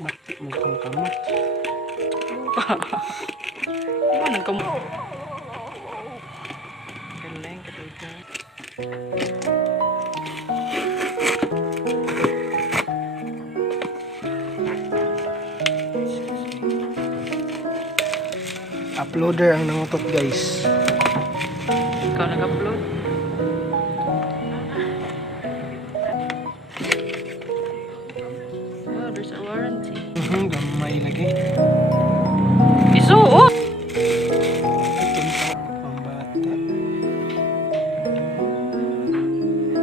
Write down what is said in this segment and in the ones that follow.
Mati magkamkamot. Ano nagkamot? Galing ka. Uploader ang nangutot guys. Ikaw nag-upload? Oh, there's a warranty. Gamay lagi. Isuot! Tumpak pambata.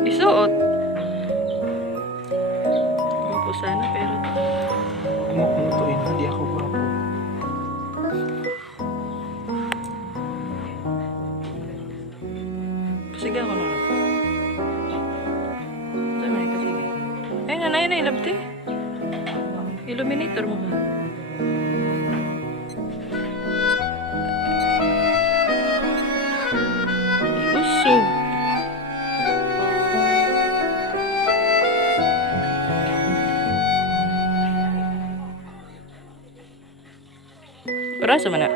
Isuot! Gwapo sana pero Ano kung tuin? Hindi ako gwapo. pasiga ko na lang. Saan mo pasiga? Ayun na, ayun na, ilabti. Illuminator mo ka. Usog. Berasa mana?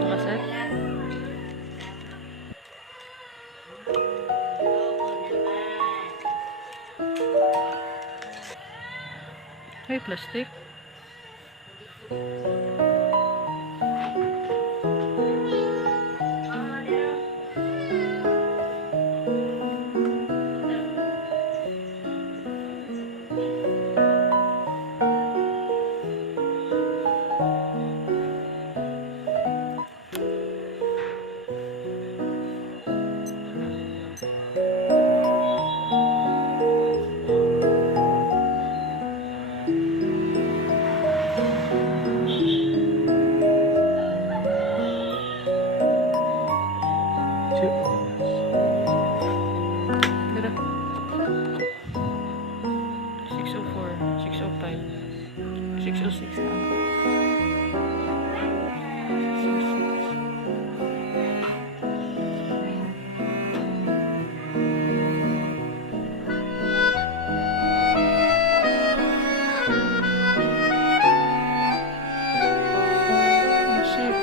Nakaset? Ay, plastic. Tara. 604, 605, 606 na. 6.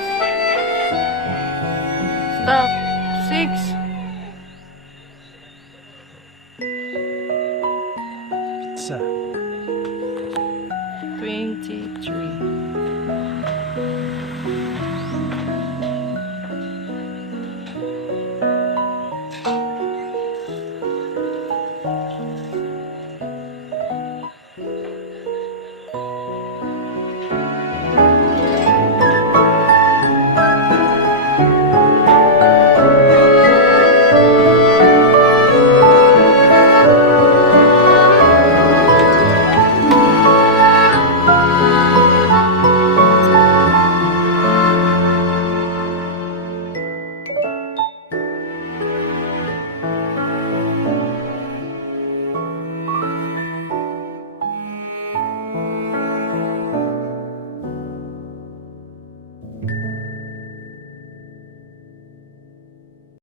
Stop. 6. Pizza. 23.